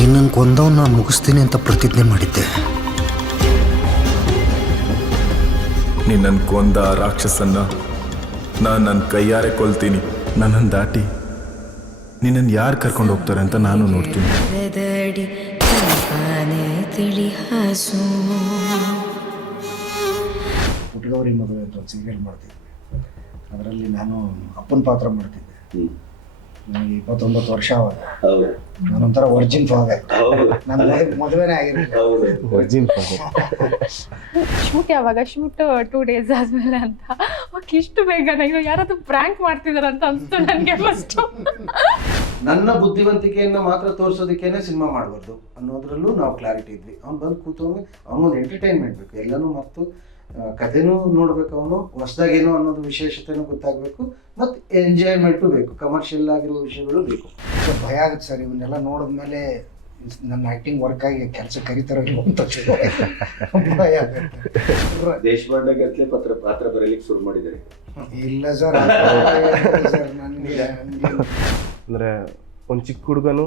ನಿನ್ನನ್ನು ಕೊಂದವನ್ನ ಮುಗಿಸ್ತೀನಿ ಅಂತ ಪ್ರತಿಜ್ಞೆ ಮಾಡಿದ್ದೆ. ನಿನ್ನನ್ನು ಕೊಂದ ಆ ರಾಕ್ಷಸನ್ನ ನಾನು ನನ್ನ ಕೈಯಾರೆ ಕೊಲ್ತೀನಿ. ನನ್ನನ್ನು ದಾಟಿ ನಿನ್ನನ್ನು ಯಾರು ಕರ್ಕೊಂಡು ಹೋಗ್ತಾರೆ ಅಂತ ನಾನು ನೋಡ್ತೀನಿ. ಹುಟ್ಟಗೌರಿ ಮದುವೆ ಅಂತ ಒಂದು ಸೀರಿಯಲ್ ಮಾಡ್ತಿದ್ವಿ ಅದರಲ್ಲಿ ನಾನು ಅಪ್ಪನ ಪಾತ್ರ ಮಾಡ್ತಿದ್ದೆ. ನನಗೆ ಇಪ್ಪತ್ತೊಂಬತ್ತು ವರ್ಷ ಅವಾಗ ಹೌದು. ನಾನೊಂಥರ ವರ್ಜಿನ್ ಫಾದರ್ ಹೌದು. ನನ್ನ ಲೈಫ್ ಮದುವೆನೇ ಆಗಿರಲಿಲ್ಲ. ಹೌದು. ಶೂಟ್ ಯಾವಾಗ ಶೂಟ್ ಟೂ ಡೇಸ್ ಆದ್ಮೇಲೆ ಅಂತ. ಓಕೆ ಇಷ್ಟು ಬೇಗ ಇವಾಗ ಯಾರಾದ್ರೂ ಪ್ರ್ಯಾಂಕ್ ಮಾಡ್ತಿದಾರ ಅಂತ ಅನ್ಸ್ತು ನನಗೆ ಫಸ್ಟ್ ನನ್ನ ಬುದ್ಧಿವಂತಿಕೆಯನ್ನು ಮಾತ್ರ ತೋರಿಸೋದಕ್ಕೇನೆ ಸಿನಿಮಾ ಮಾಡಬಾರ್ದು ಅನ್ನೋದ್ರಲ್ಲೂ ನಾವು ಕ್ಲಾರಿಟಿ ಇದ್ವಿ. ಅವ್ನು ಬಂದು ಕೂತವನಿಗೆ ಅವನೊಂದು ಎಂಟರ್ಟೈನ್ಮೆಂಟ್ ಬೇಕು. ಎಲ್ಲನೂ ಮತ್ತು ಕಥೆನೂ ನೋಡ್ಬೇಕು ಅವನು ಹೊಸದಾಗೇನೋ ಅನ್ನೋದು ವಿಶೇಷತೆನೂ ಗೊತ್ತಾಗಬೇಕು ಮತ್ತು ಎಂಜಾಯ್ಮೆಂಟು ಬೇಕು ಕಮರ್ಷಿಯಲ್ ಆಗಿರೋ ವಿಷಯಗಳು ಬೇಕು. ಸೊ ಭಯ ಆಗುತ್ತೆ ಸರ್ ಇವನ್ನೆಲ್ಲ ನೋಡಿದ್ಮೇಲೆ ನನ್ನ ಆ್ಯಕ್ಟಿಂಗ್ ವರ್ಕ್ ಆಗಿ ಕೆಲಸ ಕರಿತಾರೋ ಅಂತ ಭಯ ಆಗುತ್ತೆ. ದೇಶಪಾಂಡೆ ಗತ್ಲೆ ಪತ್ರ ಪಾತ್ರ ಬರಲಿಕ್ಕೆ ಶುರು ಮಾಡಿದ್ದಾರೆ. ಇಲ್ಲ ಸರ್ ಸರ್ ನನಗೆ ಅಂದರೆ ಒಂದು ಚಿಕ್ಕ ಹುಡುಗನು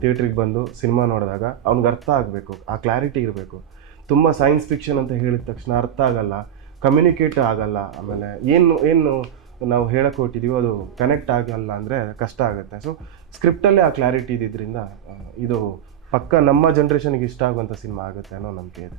ಥಿಯೇಟ್ರಿಗೆ ಬಂದು ಸಿನಿಮಾ ನೋಡಿದಾಗ ಅವ್ನಿಗೆ ಅರ್ಥ ಆಗಬೇಕು ಆ ಕ್ಲಾರಿಟಿ ಇರಬೇಕು. ತುಂಬ ಸೈನ್ಸ್ ಫಿಕ್ಷನ್ ಅಂತ ಹೇಳಿದ ತಕ್ಷಣ ಅರ್ಥ ಆಗಲ್ಲ ಕಮ್ಯುನಿಕೇಟ್ ಆಗಲ್ಲ, ಆಮೇಲೆ ಏನು ಏನು ನಾವು ಹೇಳಕ್ಕೆ ಹೊಟ್ಟಿದ್ದೀವೋ ಅದು ಕನೆಕ್ಟ್ ಆಗಲ್ಲ ಅಂದರೆ ಕಷ್ಟ ಆಗುತ್ತೆ. ಸೊ ಸ್ಕ್ರಿಪ್ಟಲ್ಲೇ ಆ ಕ್ಲಾರಿಟಿ ಇದ್ದಿದ್ದರಿಂದ ಇದು ಪಕ್ಕ ನಮ್ಮ ಜನ್ರೇಷನ್ಗೆ ಇಷ್ಟ ಆಗುವಂಥ ಸಿನಿಮಾ ಆಗುತ್ತೆ ಅನ್ನೋ ನಂಬಿಕೆ ಇದೆ.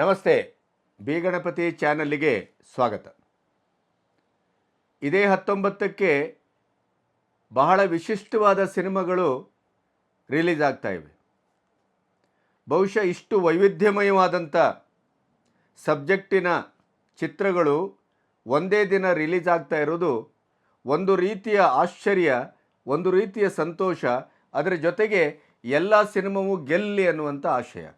ನಮಸ್ತೆ ಬೀಗಣಪತಿ ಚಾನಲ್ಲಿಗೆ ಸ್ವಾಗತ. ಇದೇ ಹತ್ತೊಂಬತ್ತಕ್ಕೆ ಬಹಳ ವಿಶಿಷ್ಟವಾದ ಸಿನಿಮಾಗಳು ರಿಲೀಸ್ ಆಗ್ತಾ ಇವೆ. ಬಹುಶಃ ಇಷ್ಟು ವೈವಿಧ್ಯಮಯವಾದಂಥ ಸಬ್ಜೆಕ್ಟಿನ ಚಿತ್ರಗಳು ಒಂದೇ ದಿನ ರಿಲೀಸ್ ಆಗ್ತಾ ಇರೋದು ಒಂದು ರೀತಿಯ ಆಶ್ಚರ್ಯ, ಒಂದು ರೀತಿಯ ಸಂತೋಷ, ಅದರ ಜೊತೆಗೆ ಎಲ್ಲ ಸಿನಿಮಾವು ಗೆಲ್ಲಿ ಅನ್ನುವಂಥ ಆಶಯ.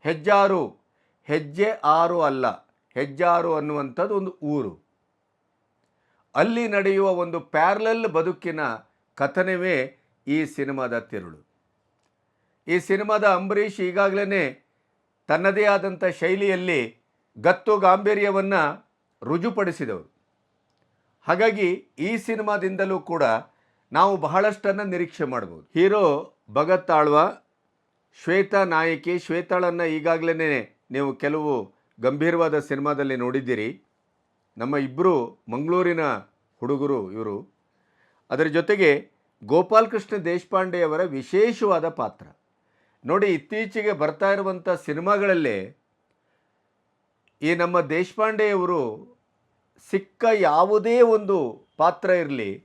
ಹೆಜ್ಜಾರು ಹೆಜ್ಜೆ ಆರು ಅಲ್ಲ, ಹೆಜ್ಜಾರು ಅನ್ನುವಂಥದ್ದು ಒಂದು ಊರು. ಅಲ್ಲಿ ನಡೆಯುವ ಒಂದು ಪ್ಯಾರಲಲ್ ಬದುಕಿನ ಕಥನವೇ ಈ ಸಿನಿಮಾದ ತಿರುಳು. ಈ ಸಿನಿಮಾದ ಅಂಬರೀಷ್ ಈಗಾಗಲೇ ತನ್ನದೇ ಆದಂಥ ಶೈಲಿಯಲ್ಲಿ ಗತ್ತು ಗಾಂಭೀರ್ಯವನ್ನು ರುಜುಪಡಿಸಿದವರು. ಹಾಗಾಗಿ ಈ ಸಿನಿಮಾದಿಂದಲೂ ಕೂಡ ನಾವು ಬಹಳಷ್ಟನ್ನು ನಿರೀಕ್ಷೆ ಮಾಡ್ಬೋದು. ಹೀರೋ ಭಗತ್ ಆಳ್ವ, ಶ್ವೇತಾ ನಾಯಕಿ, ಶ್ವೇತಾಳನ್ನು ಈಗಾಗಲೇ ನೀವು ಕೆಲವು ಗಂಭೀರವಾದ ಸಿನಿಮಾದಲ್ಲಿ ನೋಡಿದ್ದೀರಿ. ನಮ್ಮ ಇಬ್ಬರು ಮಂಗಳೂರಿನ ಹುಡುಗರು ಇವರು. ಅದರ ಜೊತೆಗೆ ಗೋಪಾಲಕೃಷ್ಣ ದೇಶಪಾಂಡೆಯವರ ವಿಶೇಷವಾದ ಪಾತ್ರ. ನೋಡಿ, ಇತ್ತೀಚೆಗೆ ಬರ್ತಾ ಇರುವಂಥ ಸಿನಿಮಾಗಳಲ್ಲೇ ಈ ನಮ್ಮ ದೇಶಪಾಂಡೆಯವರು ಸಿಕ್ಕ ಯಾವುದೇ ಒಂದು ಪಾತ್ರ ಇರಲಿ,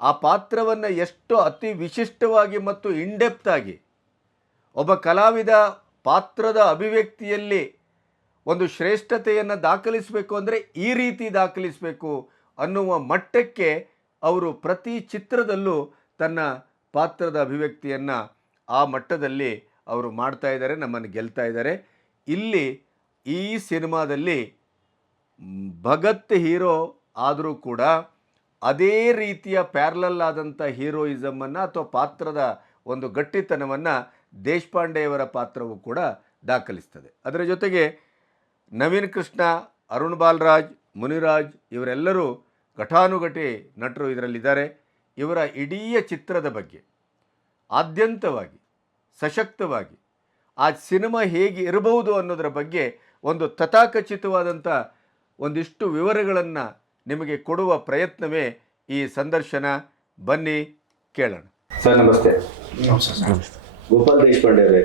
ಆ ಪಾತ್ರವನ್ನು ಎಷ್ಟು ಅತಿ ವಿಶಿಷ್ಟವಾಗಿ ಮತ್ತು ಇಂಡೆಪ್ತಾಗಿ ಒಬ್ಬ ಕಲಾವಿದ ಪಾತ್ರದ ಅಭಿವ್ಯಕ್ತಿಯಲ್ಲಿ ಒಂದು ಶ್ರೇಷ್ಠತೆಯನ್ನು ದಾಖಲಿಸಬೇಕು ಅಂದರೆ ಈ ರೀತಿ ದಾಖಲಿಸಬೇಕು ಅನ್ನುವ ಮಟ್ಟಕ್ಕೆ ಅವರು ಪ್ರತಿ ಚಿತ್ರದಲ್ಲೂ ತನ್ನ ಪಾತ್ರದ ಅಭಿವ್ಯಕ್ತಿಯನ್ನು ಆ ಮಟ್ಟದಲ್ಲಿ ಅವರು ಮಾಡ್ತಾ ಇದ್ದಾರೆ, ನಮ್ಮನ್ನು ಗೆಲ್ತಾ ಇದ್ದಾರೆ. ಇಲ್ಲಿ ಈ ಸಿನಿಮಾದಲ್ಲಿ ಭಗತ್ ಹೀರೋ ಆದರೂ ಕೂಡ ಅದೇ ರೀತಿಯ ಪ್ಯಾರ್ಲಲ್ ಆದಂಥ ಹೀರೋಯಿಸಮನ್ನು ಅಥವಾ ಪಾತ್ರದ ಒಂದು ಗಟ್ಟಿತನವನ್ನು ದೇಶಪಾಂಡೆಯವರ ಪಾತ್ರವು ಕೂಡ ದಾಖಲಿಸ್ತದೆ. ಅದರ ಜೊತೆಗೆ ನವೀನ್ ಕೃಷ್ಣ ಅರುಣ್ ಬಾಲರಾಜ್ ಮುನಿರಾಜ್ ಇವರೆಲ್ಲರೂ ಘಟಾನುಘಟಿ ನಟರು ಇದರಲ್ಲಿದ್ದಾರೆ. ಇವರ ಇಡೀ ಚಿತ್ರದ ಬಗ್ಗೆ ಆದ್ಯಂತವಾಗಿ ಸಶಕ್ತವಾಗಿ ಆ ಸಿನಿಮಾ ಹೇಗೆ ಇರಬಹುದು ಅನ್ನೋದರ ಬಗ್ಗೆ ಒಂದು ತಥಾಕಚಿತವಾದಂಥ ಒಂದಿಷ್ಟು ವಿವರಗಳನ್ನು ನಿಮಗೆ ಕೊಡುವ ಪ್ರಯತ್ನವೇ ಈ ಸಂದರ್ಶನ. ಬನ್ನಿ ಕೇಳೋಣ. ಸರ್ ನಮಸ್ತೆ. ನಮಸ್ತೆ. ಸರ್ ಗೋಪಾಲ್ ದೇಶಪಾಂಡೆ ಅವರೇ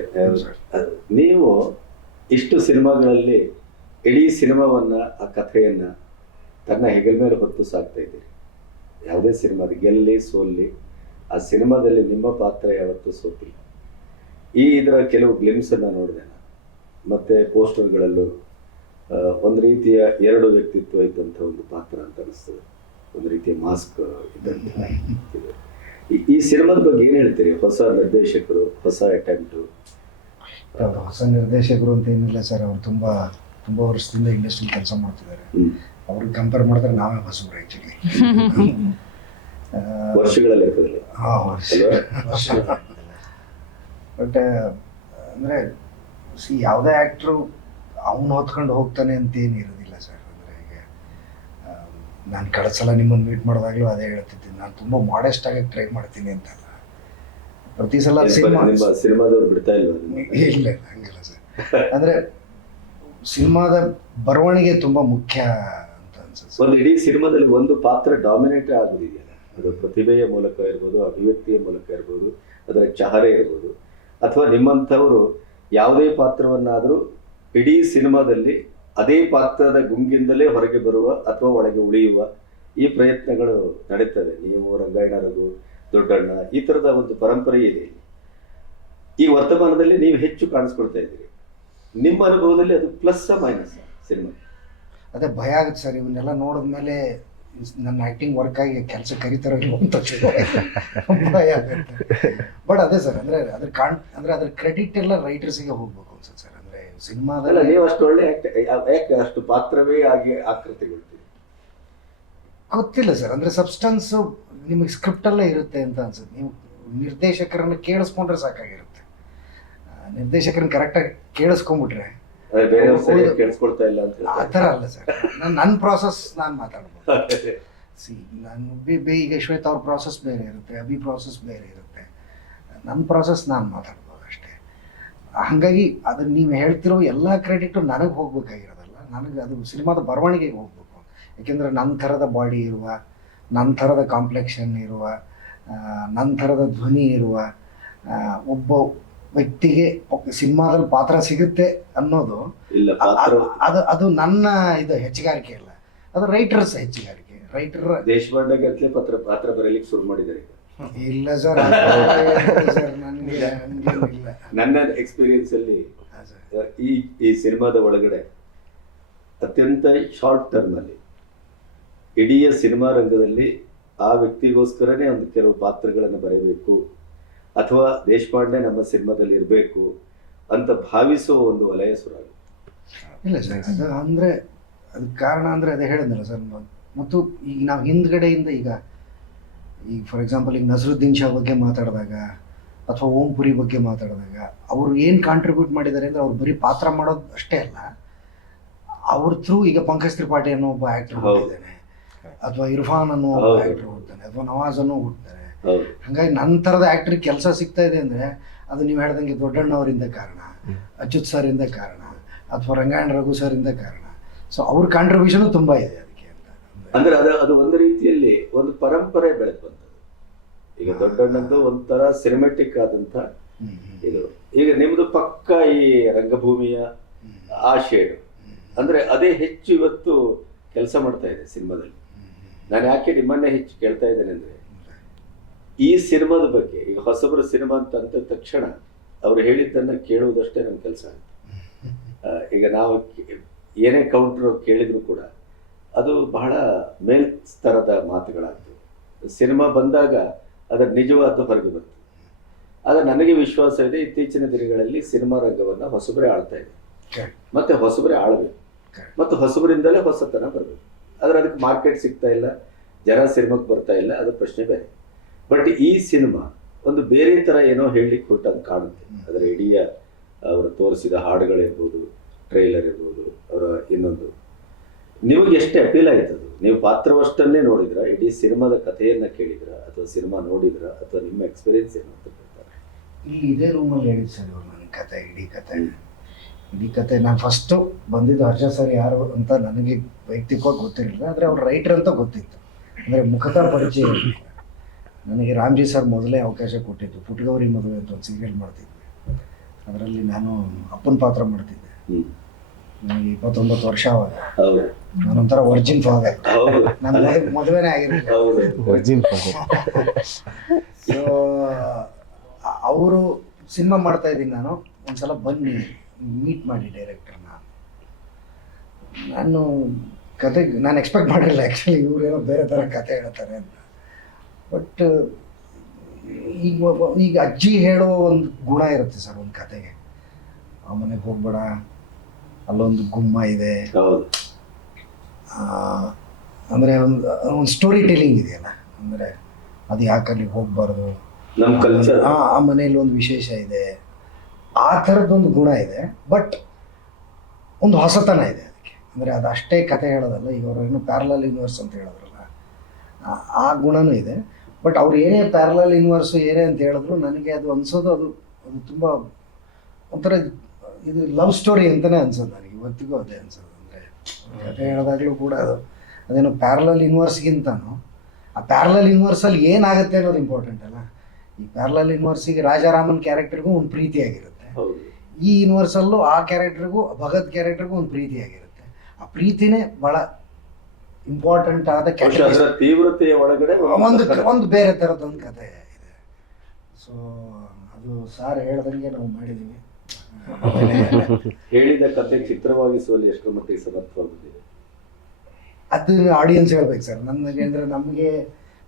ನೀವು ಇಷ್ಟು ಸಿನಿಮಾಗಳಲ್ಲಿ ಇಡೀ ಸಿನಿಮಾವನ್ನ ಆ ಕಥೆಯನ್ನ ತನ್ನ ಹೆಗಲ ಮೇಲೆ ಹೊತ್ತು ಸಾಕ್ತಾ ಇದ್ದೀರಿ. ಯಾವುದೇ ಸಿನಿಮಾದ ಗೆಲ್ಲಿ ಸೋಲ್ಲಿ ಆ ಸಿನಿಮಾದಲ್ಲಿ ನಿಮ್ಮ ಪಾತ್ರ ಯಾವತ್ತೂ ಸೋತಿಲ್ಲ. ಈ ಇದರ ಕೆಲವು ಗ್ಲಿಮ್ಸ್ ಅನ್ನ ನೋಡಿದೆ ನಾನು. ಮತ್ತು ಪೋಸ್ಟರ್ಗಳಲ್ಲೂ ಒಂದು ರೀತಿಯ ಎರಡು ವ್ಯಕ್ತಿತ್ವ ಇದ್ದಂಥ ಒಂದು ಪಾತ್ರ ಅಂತ ಅನಿಸ್ತದೆ. ಒಂದು ರೀತಿಯ ಮಾಸ್ಕ್ ಇದ್ದಂತೆ ಇದೆ. ಈ- ಸಿನಿಮಾದ ಬಗ್ಗೆ ಏನು ಹೇಳ್ತೀರಿ? ಹೊಸ ನಿರ್ದೇಶಕರು ಹೊಸ ಅಟೆಂಪ್ಟು ಅವ್ರು ಹೊಸ ನಿರ್ದೇಶಕರು ಅಂತ ಏನಿಲ್ಲ ಸರ್. ಅವ್ರು ತುಂಬ ತುಂಬ ವರ್ಷದಿಂದ ಇಂಡಸ್ಟ್ರಿ ಕೆಲಸ ಮಾಡ್ತಿದ್ದಾರೆ. ಅವ್ರಿಗೆ ಕಂಪೇರ್ ಮಾಡಿದ್ರೆ ನಾವೇ ಹೊಸಬ್ರು ಆ್ಯಕ್ಚುಲಿ ವರ್ಷಗಳ ಲೆಕ್ಕದಲ್ಲಿ ಹಾಂ ವರ್ಷ. ಬಟ್ ಅಂದರೆ ಸಿ ಯಾವುದೇ ಆ್ಯಕ್ಟ್ರು ಅವನು ಹೊತ್ಕೊಂಡು ಹೋಗ್ತಾನೆ ಅಂತ ಏನು ಇರೋದಿಲ್ಲ ಸರ್ ಅಂದರೆ ಈಗ ನಾನು ಕಳೆದ ಸಲ ನಿಮ್ಮನ್ನು ಮೀಟ್ ಮಾಡಿದಾಗಲೂ ಅದೇ ಹೇಳ್ತಿದ್ದೀನಿ ನಾನು ತುಂಬ ಮಾಡೆಸ್ಟ್ ಆಗಿ ಟ್ರೈ ಮಾಡ್ತೀನಿ ಅಂತಲ್ಲ ಪ್ರತಿ ಸಲ ಸಿನಿಮಾ ಸಿನಿಮಾದವ್ರು ಬಿಡ್ತಾ ಇಲ್ಲ ಇಲ್ಲ ಹಂಗಿಲ್ಲ ಸರ್. ಅಂದರೆ ಸಿನಿಮಾದ ಬರವಣಿಗೆ ತುಂಬ ಮುಖ್ಯ ಅಂತ ಅನ್ಸುತ್ತೆ ಒಂದು ಇಡೀ ಸಿನಿಮಾದಲ್ಲಿ ಒಂದು ಪಾತ್ರ ಡಾಮಿನೇಟ್ ಆಗೋದಿದೆಯಲ್ಲ ಅದು ಪ್ರತಿಭೆಯ ಮೂಲಕ ಇರ್ಬೋದು ಅಭಿವ್ಯಕ್ತಿಯ ಮೂಲಕ ಇರ್ಬೋದು ಅದರ ಚಹರೆ ಇರ್ಬೋದು. ಅಥವಾ ನಿಮ್ಮಂಥವರು ಯಾವುದೇ ಪಾತ್ರವನ್ನಾದರೂ ಇಡೀ ಸಿನಿಮಾದಲ್ಲಿ ಅದೇ ಪಾತ್ರದ ಗುಂಗಿಂದಲೇ ಹೊರಗೆ ಬರುವ ಅಥವಾ ಒಳಗೆ ಉಳಿಯುವ ಈ ಪ್ರಯತ್ನಗಳು ನಡೀತವೆ. ನೀವು ರಂಗಾಯಣ ರಘು, ದೊಡ್ಡಣ್ಣ, ಈ ಥರದ ಒಂದು ಪರಂಪರೆ ಇದೆ. ಈ ವರ್ತಮಾನದಲ್ಲಿ ನೀವು ಹೆಚ್ಚು ಕಾಣಿಸ್ಕೊಳ್ತಾ ಇದ್ದೀರಿ. ನಿಮ್ಮ ಅನುಭವದಲ್ಲಿ ಅದು ಪ್ಲಸ್ ಮೈನಸ್ ಸಿನಿಮಾ. ಅದೇ ಭಯ ಆಗುತ್ತೆ ಸರ್. ಇವನ್ನೆಲ್ಲ ನೋಡಿದ್ಮೇಲೆ ನನ್ನ ಆ್ಯಕ್ಟಿಂಗ್ ವರ್ಕ್ ಆಗಿ ಕೆಲಸ ಕರಿತಾರೋ ಭಯ ಆಗುತ್ತೆ. ಬಟ್ ಅದೇ ಸರ್, ಅಂದರೆ ಅದ್ರ ಕಾಣ್ ಅಂದರೆ ಅದ್ರ ಕ್ರೆಡಿಟ್ ಎಲ್ಲ ರೈಟರ್ಸಿಗೆ ಹೋಗ್ಬೇಕು ಅನ್ಸುತ್ತೆ ಸರ್. ಸಿನಿಮಾದಲ್ಲಿ ನೀವು ಅಷ್ಟು ಒಳ್ಳೆ ಯಾಕೆ ಅಷ್ಟು ಪಾತ್ರವೇ ಆಗಿ ಆಕೃತಿಗೊಳ್ತೀವಿ ಗೊತ್ತಿಲ್ಲ ಸರ್. ಅಂದ್ರೆ ಸಬ್ಸ್ಟೆನ್ಸ್ ನಿಮಗೆ ಎಲ್ಲ ಇರುತ್ತೆ ಅಂತ ಅನ್ಸುತ್ತೆ. ನೀವು ನಿರ್ದೇಶಕರನ್ನು ಕೇಳಿಸ್ಕೊಂಡ್ರೆ ಸಾಕಾಗಿರುತ್ತೆ. ನಿರ್ದೇಶಕರನ್ನ ಕರೆಕ್ಟಾಗಿ ಕೇಳಿಸ್ಕೊಂಡ್ಬಿಟ್ರೆ ಆ ಥರ ಅಲ್ಲ ಸರ್. ನಾನು ನನ್ನ ಪ್ರಾಸೆಸ್ ನಾನು ಮಾತಾಡ್ಬೋದು. ಸಿ ನಾನು ಬಿ ಈಗ ಶ್ವೇತ ಅವ್ರ ಪ್ರಾಸೆಸ್ ಬೇರೆ ಇರುತ್ತೆ ಅಭಿ ಪ್ರಾಸೆಸ್ ಬೇರೆ ಇರುತ್ತೆ. ನನ್ನ ಪ್ರಾಸೆಸ್ ನಾನು ಮಾತಾಡ್ಬೋದು. ಹಾಗಾಗಿ ಅದು ನೀವು ಹೇಳ್ತಿರೋ ಎಲ್ಲ ಕ್ರೆಡಿಟು ನನಗೆ ಹೋಗ್ಬೇಕಾಗಿರೋದಲ್ಲ. ನನಗೆ ಅದು ಸಿನಿಮಾದ ಬರವಣಿಗೆಗೆ ಹೋಗ್ಬೇಕು. ಯಾಕೆಂದರೆ ನನ್ನ ಥರದ ಬಾಡಿ ಇರುವ ನನ್ನ ಥರದ ಕಾಂಪ್ಲೆಕ್ಷನ್ ಇರುವ ನನ್ನ ಥರದ ಧ್ವನಿ ಇರುವ ಒಬ್ಬ ವ್ಯಕ್ತಿಗೆ ಸಿನಿಮಾದಲ್ಲಿ ಪಾತ್ರ ಸಿಗುತ್ತೆ ಅನ್ನೋದು ಅದು ಅದು ನನ್ನ ಇದು ಹೆಚ್ಚುಗಾರಿಕೆ ಅಲ್ಲ. ಅದು ರೈಟರ್ಸ್ ಹೆಚ್ಚುಗಾರಿಕೆ. ರೈಟರ್ ದೇಶಪಾಂಡೆ ಪತ್ರ ಪಾತ್ರ ಪಾತ್ರ ಬರೀಲಿಕ್ಕೆ ಶುರು ಮಾಡಿದ್ದಾರೆ ಇಲ್ಲ ಸರ್ ಸರ್ ನನಗೆ ನನ್ನ ಎಕ್ಸ್ಪೀರಿಯನ್ಸ್ ಅಲ್ಲಿ ಈ ಈ ಸಿನಿಮಾದ ಒಳಗಡೆ ಅತ್ಯಂತ ಶಾರ್ಟ್ ಟರ್ಮ್ ಅಲ್ಲಿ ಇಡೀ ಸಿನಿಮಾ ರಂಗದಲ್ಲಿ ಆ ವ್ಯಕ್ತಿಗೋಸ್ಕರನೇ ಒಂದು ಕೆಲವು ಪಾತ್ರಗಳನ್ನು ಬರೆಯಬೇಕು ಅಥವಾ ದೇಶಪಾಂಡೆ ನಮ್ಮ ಸಿನಿಮಾದಲ್ಲಿ ಇರಬೇಕು ಅಂತ ಭಾವಿಸುವ ಒಂದು ವಲಯ ಸುರಾಗಿ ಇಲ್ಲ ಸರ್ ಅದು ಅಂದರೆ ಅದಕ್ಕೆ ಕಾರಣ ಅಂದರೆ ಅದೇ ಹೇಳಿದ್ನಲ್ಲ ಸರ್ ಮತ್ತು ಈಗ ನಾವು ಹಿಂದ್ಗಡೆಯಿಂದ ಈಗ ಈಗ ಫಾರ್ ಎಕ್ಸಾಂಪಲ್ ಈಗ ನಸರುದ್ದೀನ್ ಶಾ ಬಗ್ಗೆ ಮಾತಾಡಿದಾಗ ಅಥವಾ ಓಂ ಪುರಿ ಬಗ್ಗೆ ಮಾತಾಡಿದಾಗ ಅವರು ಏನು ಕಾಂಟ್ರಿಬ್ಯೂಟ್ ಮಾಡಿದ್ದಾರೆ ಅಂದರೆ ಅವ್ರು ಬರೀ ಪಾತ್ರ ಮಾಡೋದು ಅಷ್ಟೇ ಅಲ್ಲ ಅವ್ರ ಥ್ರೂ ಈಗ ಪಂಕಜ್ ತ್ರಿಪಾಠಿ ಅನ್ನೋ ಒಬ್ಬ ಆ್ಯಕ್ಟರ್. ಹುಟ್ಟಿದ್ದಾನೆ ಅಥವಾ ಇರ್ಫಾನ್ ಅನ್ನೋ ಒಬ್ಬ. ಆ್ಯಕ್ಟರ್ ಹುಡ್ತಾನೆ ಅಥವಾ ನವಾಜ್ ಅನ್ನೋ ಹುಟ್ಟಿದ್ದಾರೆ ಹಂಗಾಗಿ ನನ್ನ ಥರದ ಆ್ಯಕ್ಟ್ರಿಗೆ ಕೆಲಸ ಸಿಗ್ತಾ ಇದೆ ಅಂದರೆ ಅದು ನೀವು ಹೇಳ್ದಂಗೆ ದೊಡ್ಡಣ್ಣವರಿಂದ ಕಾರಣ ಅಚ್ಯುತ್ ಸರ್ ಇಂದ ಕಾರಣ ಅಥವಾ ರಂಗಾಯಣ ರಘು ಸರ್ ಇಂದ ಕಾರಣ ಸೊ ಅವ್ರ ಕಾಂಟ್ರಿಬ್ಯೂಷನ್ ತುಂಬ ಇದೆ ಅದಕ್ಕೆ ಅಂತ ಅಂದ್ರೆ ಅದು ಅದು ಒಂದು ಒಂದು ಪರಂಪರೆ ಬೆಳೆದು ಬಂದದ್ದು. ಈಗ ದೊಡ್ಡಣ್ಣದ್ದು ಒಂಥರ ಸಿನಿಮೆಟಿಕ್ ಆದಂತ ಇದು. ಈಗ ನಿಮ್ದು ಪಕ್ಕ ಈ ರಂಗಭೂಮಿಯ ಆ ಶೇಡ್ ಅಂದ್ರೆ ಅದೇ ಹೆಚ್ಚು ಇವತ್ತು ಕೆಲಸ ಮಾಡ್ತಾ ಇದೆ ಸಿನಿಮಾದಲ್ಲಿ. ನಾನು ಯಾಕೆ ನಿಮ್ಮನ್ನೇ ಹೆಚ್ಚು ಕೇಳ್ತಾ ಇದ್ದೇನೆ ಅಂದ್ರೆ ಈ ಸಿನಿಮಾದ ಬಗ್ಗೆ ಈಗ ಹೊಸಬರ ಸಿನಿಮಾ ಅಂತ ಅಂದ ತಕ್ಷಣ ಅವ್ರು ಹೇಳಿದ್ದನ್ನ ಕೇಳುವುದಷ್ಟೇ ನಮ್ಮ ಕೆಲಸ ಈಗ ನಾವು ಏನೇ ಕೌಂಟ್ರು ಕೇಳಿದ್ರು ಕೂಡ ಅದು ಬಹಳ ಮೇಲ್ ಸ್ತರದ ಮಾತುಗಳಾಗ್ತವೆ. ಸಿನಿಮಾ ಬಂದಾಗ ಅದರ ನಿಜವಾದ ಹೊರಗೆ ಬರ್ತದೆ ಆದ್ರೆ ನನಗೆ ವಿಶ್ವಾಸ ಇದೆ ಇತ್ತೀಚಿನ ದಿನಗಳಲ್ಲಿ ಸಿನಿಮಾ ರಂಗವನ್ನ ಹೊಸಬರೇ ಆಳ್ತಾ ಇದೆ. ಮತ್ತೆ ಹೊಸಬರೇ ಆಳ್ಬೇಕು. ಮತ್ತು ಹೊಸಬರಿಂದಲೇ ಹೊಸತನ ಬರಬೇಕು. ಆದ್ರೆ ಅದಕ್ಕೆ ಮಾರ್ಕೆಟ್ ಸಿಗ್ತಾ ಇಲ್ಲ ಜನ ಸಿನಿಮಾಕ್ಕೆ ಬರ್ತಾ ಇಲ್ಲ ಅದು ಪ್ರಶ್ನೆ ಬೇರೆ. ಬಟ್ ಈ ಸಿನಿಮಾ ಒಂದು ಬೇರೆ ತರ ಏನೋ ಹೇಳಲಿಕ್ಕೆ ಹೊರಟಂಗೆ ಕಾಣುತ್ತೆ. ಅದರ ಇಡೀ ಅವರು ತೋರಿಸಿದ ಹಾಡುಗಳಿರ್ಬೋದು ಟ್ರೈಲರ್ ಇರ್ಬೋದು ಅವರ ಇನ್ನೊಂದು. ನಿಮಗೆ ಎಷ್ಟು ಅಪೀಲ್ ಆಯ್ತು ಅದು ನೀವು ಪಾತ್ರವಷ್ಟನ್ನೇ ನೋಡಿದ್ರ ಇಡೀ ಸಿನಿಮಾದ ಕಥೆಯನ್ನ ಕೇಳಿದ್ರ ಅಥವಾ ಸಿನಿಮಾ ನೋಡಿದ್ರ ಅಥವಾ ನಿಮ್ಮ ಎಕ್ಸ್ಪೀರಿಯನ್ಸ್ ಏನು ಅಂತ ಕೇಳ್ತಾರೆ. ಇಲ್ಲಿ ಇದೇ ರೂಮಲ್ಲಿ ಹೇಳಿದ್ ಸರ್ ಇವ್ರು ನನ್ನ ಕತೆ ಇಡೀ ಕತೆ ಇಡೀ ಕತೆ ನಾನು ಫಸ್ಟು ಬಂದಿದ್ದು ಹರ್ಷ ಸರ್ ಯಾರು ಅಂತ ನನಗೆ ವೈಯಕ್ತಿಕವಾಗಿ ಗೊತ್ತಿರಲಿಲ್ಲ ಆದರೆ ಅವ್ರು ರೈಟರ್ ಅಂತ ಗೊತ್ತಿತ್ತು. ಅಂದರೆ ಮುಖದ ಪರಿಚಯ ನನಗೆ ರಾಮ್ಜಿ ಸರ್ ಮೊದಲೇ ಅವಕಾಶ ಕೊಟ್ಟಿದ್ದು ಪುಟ್ಟಗೌರಿ ಮದುವೆ ಅಂತ ಒಂದು ಸೀರಿಯಲ್ ಮಾಡ್ತಿದ್ದೆ ಅದರಲ್ಲಿ ನಾನು ಅಪ್ಪನ ಪಾತ್ರ ಮಾಡ್ತಿದ್ದೆ. ನನಗೆ ಇಪ್ಪತ್ತೊಂಬತ್ತು ವರ್ಷ ಅವಾಗ ನಾನೊಂಥರ ವರ್ಜಿನ್ ಫಾಗ್ ಹೌದು. ನನ್ನ ಲೈಫ್ ಮದುವೆನೇ ಆಗಿರಲಿಲ್ಲ. ಸೊ ಅವರು ಸಿನಿಮಾ ಮಾಡ್ತಾ ಇದ್ದೀನಿ ನಾನು. ಒಂದ್ಸಲ ಬನ್ನಿ ಮೀಟ್ ಮಾಡಿ ಡೈರೆಕ್ಟರ್ನ ನಾನು ಕತೆ ನಾನು ಎಕ್ಸ್ಪೆಕ್ಟ್ ಮಾಡಿರಲಿಲ್ಲ ಆ್ಯಕ್ಚುಲಿ ಇವರೇನೋ ಬೇರೆ ಥರ ಕತೆ ಹೇಳ್ತಾರೆ ಅಂತ. ಬಟ್ ಈಗ ಈಗ ಅಜ್ಜಿ ಹೇಳೋ ಒಂದು ಗುಣ ಇರುತ್ತೆ ಸರ್ ಒಂದು ಕತೆಗೆ. ಆ ಮನೆಗೆ ಹೋಗ್ಬೇಡ. ಅಲ್ಲೊಂದು ಗುಮ್ಮ ಇದೆ. ಹೌದು. ಅಂದರೆ ಒಂದು ಒಂದು ಸ್ಟೋರಿ ಟೆಲ್ಲಿಂಗ್ ಇದೆಯಲ್ಲ? ಅಂದರೆ ಅದು ಯಾಕೆ ಅಲ್ಲಿಗೆ ಹೋಗಬಾರ್ದು? ಆ ಮನೇಲಿ ಒಂದು ವಿಶೇಷ ಇದೆ. ಆ ಥರದ್ದೊಂದು ಗುಣ ಇದೆ ಬಟ್ ಒಂದು ಹೊಸತನ ಇದೆ ಅದಕ್ಕೆ. ಅಂದರೆ ಅದು ಅಷ್ಟೇ ಕತೆ ಹೇಳೋದಲ್ಲ ಈಗ ಅವರು ಏನು ಪ್ಯಾರಲಲ್ ಯೂನಿವರ್ಸ್ ಅಂತ ಹೇಳಿದ್ರಲ್ಲ. ಆ- ಗುಣನೂ ಇದೆ. ಬಟ್ ಅವ್ರು ಏನೇ ಪ್ಯಾರಲಲ್ ಯೂನಿವರ್ಸು ಏನೇ ಅಂತ ಹೇಳಿದ್ರು ನನಗೆ ಅದು ಅನ್ಸೋದು ಅದು ಅದು ತುಂಬ ಒಂಥರ ಇದು ಲವ್ ಸ್ಟೋರಿ ಅಂತಲೇ ಅನ್ಸೋದು ನನಗೆ ಇವತ್ತಿಗೂ ಅದೇ ಅನ್ಸೋದು. ಕತೆ ಹೇಳಿದಾಗಲೂ ಕೂಡ ಅದು ಅದೇನು ಪ್ಯಾರಲಲ್ ಯೂನಿವರ್ಸ್ಗಿಂತನೂ ಆ ಪ್ಯಾರಲಲ್ ಯೂನಿವರ್ಸಲ್ಲಿ ಏನಾಗುತ್ತೆ ಅನ್ನೋದು ಇಂಪಾರ್ಟೆಂಟ್ ಅಲ್ಲ. ಈ ಪ್ಯಾರಲಲ್ ಯೂನಿವರ್ಸಿಗೆ ರಾಜಾರಾಮನ್ ಕ್ಯಾರೆಕ್ಟರ್ಗೂ ಒಂದು ಪ್ರೀತಿ ಆಗಿರುತ್ತೆ ಈ ಯೂನಿವರ್ಸಲ್ಲೂ ಆ ಕ್ಯಾರೆಕ್ಟರ್ಗೂ ಭಗತ್ ಕ್ಯಾರೆಕ್ಟರ್ಗೂ ಒಂದು ಪ್ರೀತಿಯಾಗಿರುತ್ತೆ. ಆ ಪ್ರೀತಿನೇ ಬಹಳ ಇಂಪಾರ್ಟೆಂಟ್ ಆದ ಕ್ಯಾರೆಕ್ಟರ್ ತೀವ್ರತೆಯ ಒಳಗಡೆ ಒಂದು ಒಂದು ಬೇರೆ ಥರದ ಒಂದು ಕತೆ ಇದೆ ಸೊ ಅದು ಸಾರ್ ಹೇಳ್ದಂಗೆ ನಾವು ಮಾಡಿದ್ದೀವಿ ಹೇಳಿದ ಕತೆ ಚಿತ್ರವಾಗಿಸುವಲ್ಲಿ ಎಷ್ಟರ ಮಟ್ಟಿಗೆ ಸಮರ್ಥವಾಗಿದೆ ಅದು ಆಡಿಯನ್ಸ್ ಹೇಳ್ಬೇಕು ಸರ್. ನನಗೆ ಅಂದರೆ ನಮಗೆ